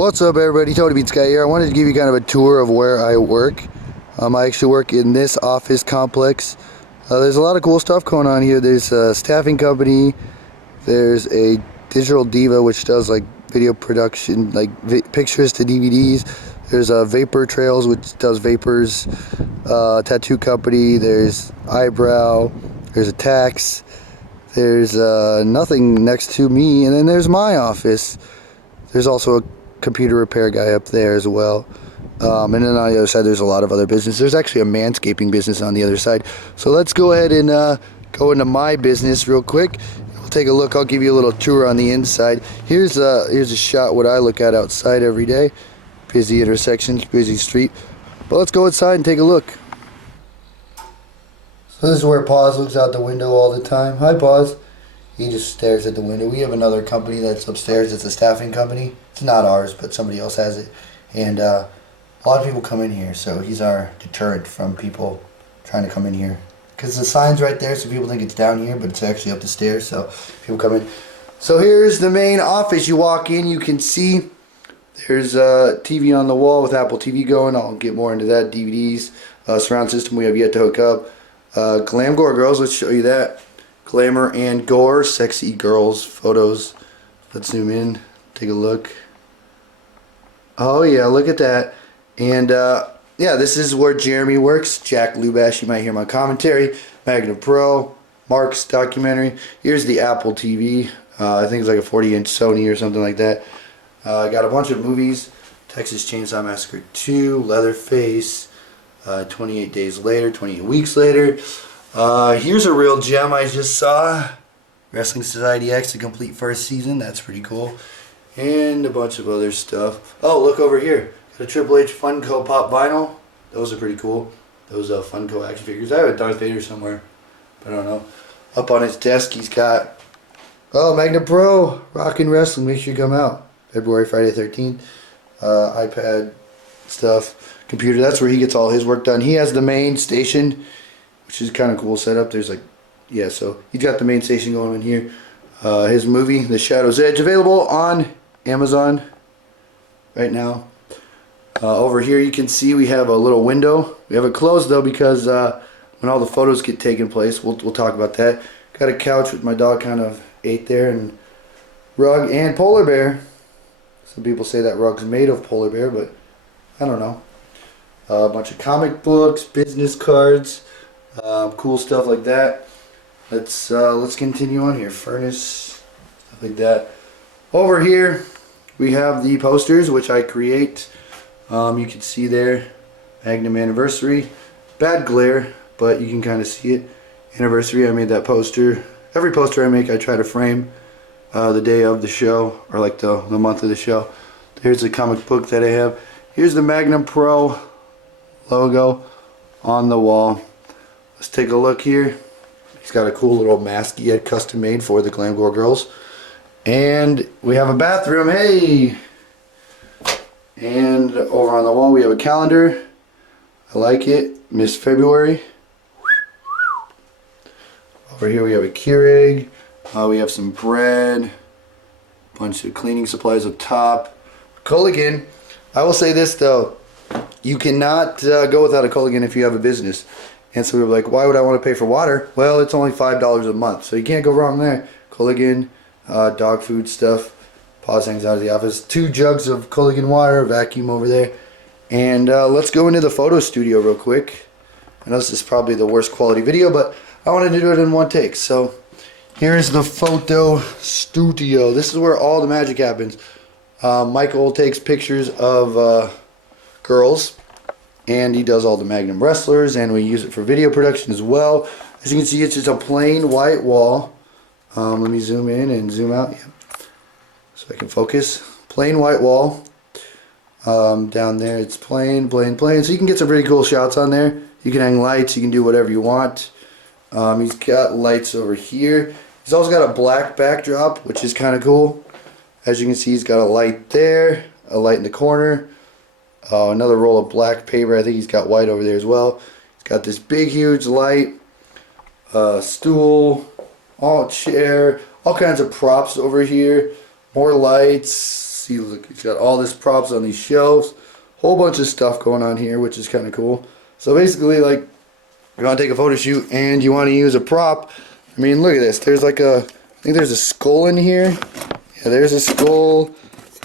What's up, everybody? TonyPizzaGuy here. I wanted to give you kind of a tour of where I work. I actually work in this office complex. There's a lot of cool stuff going on here. There's a staffing company. There's a digital diva which does like video production, like pictures to DVDs. There's a Vapor Trails which does vapors. Tattoo company. There's Eyebrow. There's a tax. There's nothing next to me, and then there's my office. There's also a computer repair guy up there as well. And then on the other side there's a lot of other business. There's actually a manscaping business on the other side. So let's go ahead and go into my business real quick. We'll take a look. I'll give you a little tour on the inside. Here's a shot what I look at outside every day. Busy intersections, busy street. But let's go inside and take a look. So this is where Paws looks out the window all the time. Hi, Paws. He just stares at the window. We have another company that's upstairs. It's a staffing company. It's not ours, but somebody else has it. And a lot of people come in here, so he's our deterrent from people trying to come in here. Because the sign's right there, so people think it's down here, but it's actually up the stairs, so people come in. So here's the main office. You walk in, you can see there's a TV on the wall with Apple TV going. I'll get more into that. DVDs, surround system we have yet to hook up. Glam Gore Girls, let's show you that. Glamour and Gore, sexy girls photos. Let's zoom in, take a look. Oh yeah, look at that. And yeah, this is where Jeremy works. Jack Lubash, you might hear my commentary. Magna Pro, Mark's documentary. Here's the Apple TV. I think it's like a 40-inch Sony or something like that. Got a bunch of movies. Texas Chainsaw Massacre 2, Leatherface, 28 Days Later, 28 Weeks Later. Here's a real gem I just saw. Wrestling Society X, the complete first season. That's pretty cool. And a bunch of other stuff. Oh, look over here. Got a Triple H Funko Pop vinyl. Those are pretty cool. Those Funko action figures. I have a Darth Vader somewhere, but I don't know. Up on his desk he's got, oh, Magna Pro, Rockin' Wrestling. Make sure you come out. February, Friday 13th. iPad stuff. Computer. That's where he gets all his work done. He has the main station, which is kind of cool setup. There's like, yeah, so he's got the main station going in here. His movie, The Shadow's Edge, available on Amazon right now. Over here you can see we have a little window. We have it closed though because when all the photos get taken place, we'll talk about that. Got a couch with my dog kind of ate there, and rug and polar bear. Some people say that rug's made of polar bear, but I don't know. A bunch of comic books, business cards, cool stuff like that. Let's continue on here. Furnace, stuff like that. Over here we have the posters which I create. You can see there, Magnum Anniversary. Bad glare, but you can kind of see it. Anniversary, I made that poster. Every poster I make I try to frame the day of the show, or like the month of the show. Here's the comic book that I have. Here's the Magnum Pro logo on the wall. Let's take a look here. He's got a cool little mask he had custom made for the Glam Gore Girls. And we have a bathroom, hey! And over on the wall we have a calendar. I like it. Miss February. Over here we have a Keurig. We have some bread. A bunch of cleaning supplies up top. Culligan. I will say this though. You cannot go without a Culligan if you have a business. And so we were like, why would I want to pay for water? Well, it's only $5 a month, so you can't go wrong there. Culligan, dog food stuff. Paws hangs out of the office. 2 jugs of Culligan water, vacuum over there. And let's go into the photo studio real quick. I know this is probably the worst quality video, but I wanted to do it in one take. So here's the photo studio. This is where all the magic happens. Michael takes pictures of girls, and he does all the Magnum wrestlers, and we use it for video production as well. As you can see, it's just a plain white wall. Let me zoom in and zoom out, yeah, so I can focus. Plain white wall. Down there it's plain. So you can get some pretty cool shots on there. You can hang lights, you can do whatever you want. He's got lights over here. He's also got a black backdrop, which is kind of cool. As you can see, he's got a light there, a light in the corner. Another roll of black paper. I think he's got white over there as well. He's got this big huge light, stool, chair, all kinds of props over here. More lights, see, look, he's got all this props on these shelves. Whole bunch of stuff going on here, which is kind of cool. So basically, like, you want to take a photo shoot and you want to use a prop. I mean, look at this. There's like I think there's a skull in here. Yeah, there's a skull.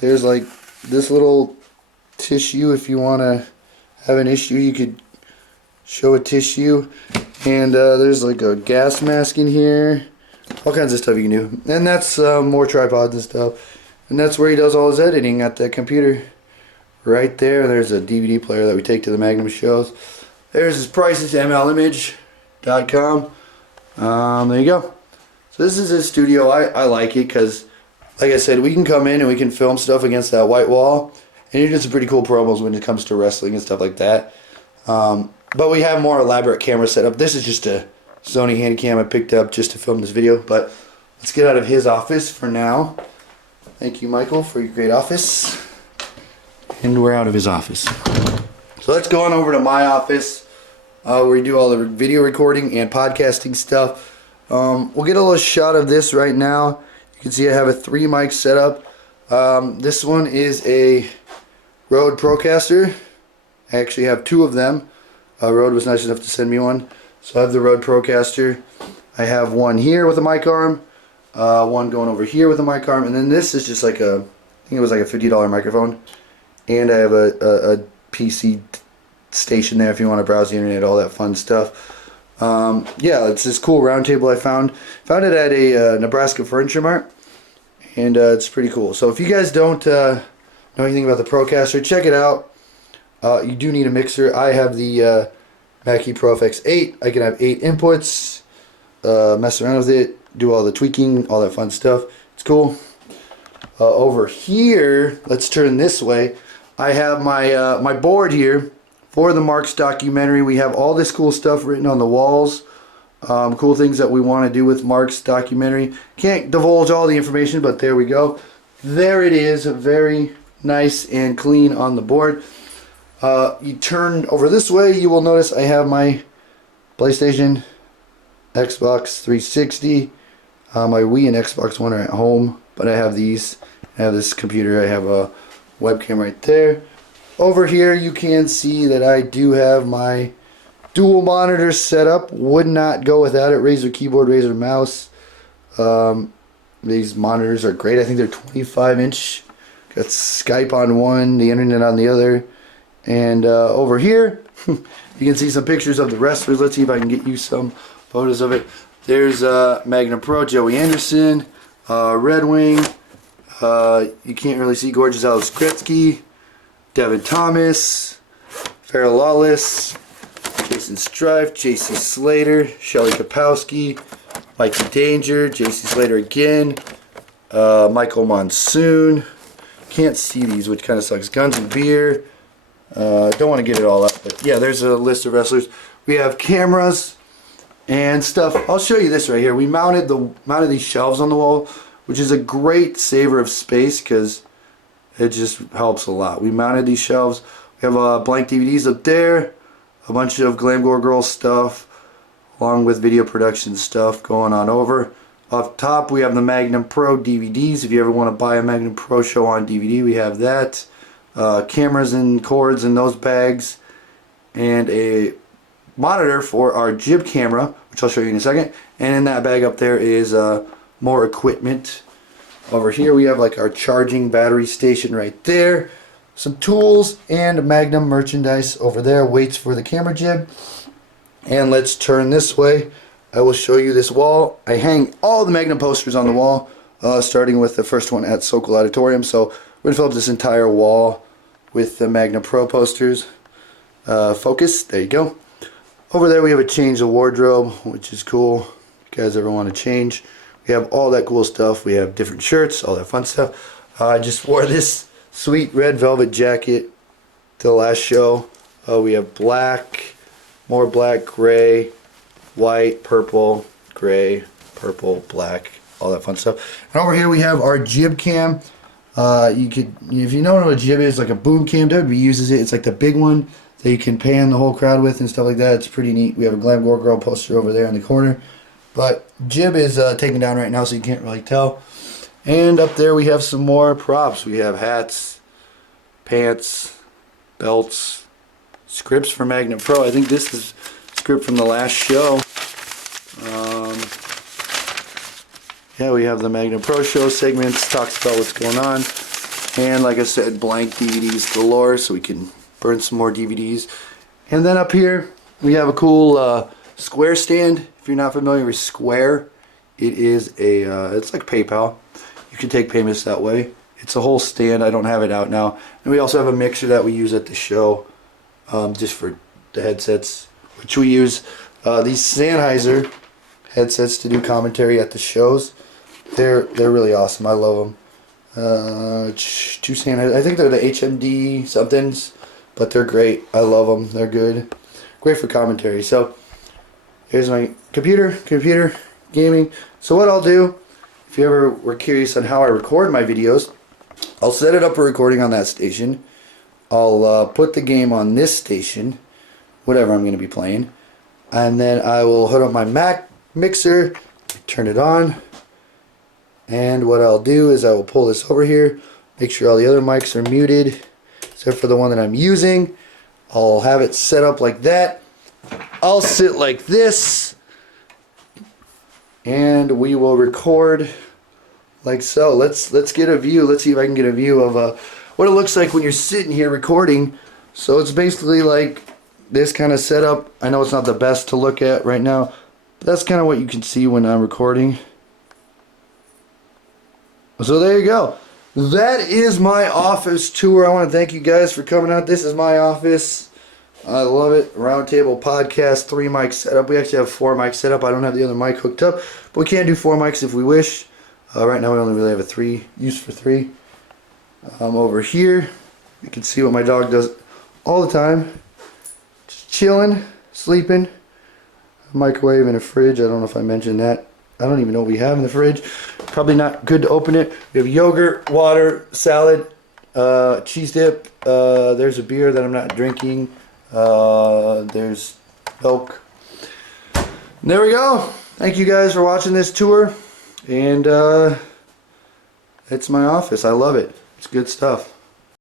There's like this little tissue. If you want to have an issue, you could show a tissue. And there's like a gas mask in here. All kinds of stuff you can do. And that's more tripods and stuff. And that's where he does all his editing at the computer. Right there. There's a DVD player that we take to the Magnum shows. There's his prices, mlimage.com. There you go. So this is his studio. I like it because, like I said, we can come in and we can film stuff against that white wall. And you do some pretty cool promos when it comes to wrestling and stuff like that. But we have more elaborate camera setup. This is just a Sony Handycam I picked up just to film this video. But let's get out of his office for now. Thank you, Michael, for your great office. And we're out of his office. So let's go on over to my office where we do all the video recording and podcasting stuff. We'll get a little shot of this right now. You can see I have a 3 mic setup. This one is a Rode Procaster. I actually have 2 of them. Rode was nice enough to send me one. So I have the Rode Procaster. I have one here with a mic arm. One going over here with a mic arm. And then this is just like I think it was like a $50 microphone. And I have a PC station there if you want to browse the internet, all that fun stuff. Yeah, it's this cool round table I found. Found it at a Nebraska Furniture Mart. And it's pretty cool. So if you guys don't know anything about the Procaster, check it out. You do need a mixer. I have the Mackie Pro FX8. I can have 8 inputs. Mess around with it. Do all the tweaking, all that fun stuff. It's cool. Over here, let's turn this way. I have my my board here for the Marks documentary. We have all this cool stuff written on the walls. Cool things that we want to do with Marks documentary. Can't divulge all the information, but there we go. There it is, very nice and clean on the board. You turn over this way, you will notice I have my PlayStation, Xbox 360. My Wii and Xbox One are at home, but I have these. I have this computer. I have a webcam right there. Over here you can see that I do have my dual monitor set up. Would not go without it. Razer keyboard, Razer mouse. These monitors are great. I think they're 25-inch. Got Skype on one, the internet on the other. And over here you can see some pictures of the wrestlers. Let's see if I can get you some photos of it. There's Magnum Pro, Joey Anderson, Red Wing. You can't really see Gorgeous Alex Gretzky, Devin Thomas, Farrell Lawless, Jason Strife, JC Slater, Shelly Kapowski, Mikey Danger, JC Slater again, Michael Monsoon. Can't see these, which kind of sucks. Guns and Beer. Don't want to get it all up, but yeah, there's a list of wrestlers. We have cameras and stuff. I'll show you this right here. We mounted these shelves on the wall, which is a great saver of space because it just helps a lot. We mounted these shelves. We have blank DVDs up there, a bunch of Glam Gore Girl stuff, along with video production stuff going on over. Up top, we have the Magnum Pro DVDs. If you ever want to buy a Magnum Pro show on DVD, we have that. Cameras and cords in those bags, and a monitor for our jib camera, which I'll show you in a second. And in that bag up there is more equipment. Over here we have like our charging battery station right there, some tools and Magnum merchandise over there, weights for the camera jib. And let's turn this way. I will show you this wall. I hang all the Magnum posters on the wall, starting with the first one at Sokol Auditorium. So we're going to fill up this entire wall with the Magnum Pro posters. Focus, there you go. Over there we have a change of wardrobe, which is cool. If you guys ever want to change. We have all that cool stuff. We have different shirts, all that fun stuff. I just wore this sweet red velvet jacket to the last show. We have black, more black, gray, white, purple, gray, purple, black, all that fun stuff. And over here we have our jib cam. You could, if you know what a jib is, like a boom cam, WB uses it. It's like the big one that you can pan the whole crowd with and stuff like that. It's pretty neat. We have a Glam Gore Girl poster over there in the corner. But jib is taken down right now, so you can't really tell. And up there we have some more props. We have hats, pants, belts, scripts for Magnet Pro. I think this is a script from the last show. Yeah, we have the Magnet Pro show segments, talks about what's going on. And like I said, blank DVDs galore, so we can burn some more DVDs. And then up here, we have a cool Square stand. If you're not familiar with Square, it is it's like PayPal. You can take payments that way. It's a whole stand. I don't have it out now. And we also have a mixer that we use at the show, just for the headsets, which we use these Sennheiser headsets to do commentary at the shows. They're really awesome. I love them. Two Sennheiser. I think they're the HMD somethings, but they're great. I love them. They're good. Great for commentary. So here's my computer gaming. So what I'll do, if you ever were curious on how I record my videos, I'll set it up for recording on that station. I'll put the game on this station, whatever I'm going to be playing, and then I will hook up my Mac mixer, turn it on, and what I'll do is I will pull this over here, make sure all the other mics are muted except for the one that I'm using. I'll have it set up like that. I'll sit like this, and we will record like so. Let's get a view. Let's see if I can get a view of what it looks like when you're sitting here recording. So it's basically like this kind of setup. I know it's not the best to look at right now, but that's kind of what you can see when I'm recording. So there you go. That is my office tour. I want to thank you guys for coming out. This is my office. I love it. Roundtable podcast, 3 mic setup. We actually have 4 mics set up. I don't have the other mic hooked up, but we can do 4 mics if we wish. Right now we only really have a 3, used for 3. Over here, you can see what my dog does all the time. Just chilling, sleeping. A microwave and a fridge. I don't know if I mentioned that. I don't even know what we have in the fridge. Probably not good to open it. We have yogurt, water, salad, cheese dip. There's a beer that I'm not drinking. There's milk. And there we go. Thank you guys for watching this tour. And it's my office. I love it. It's good stuff.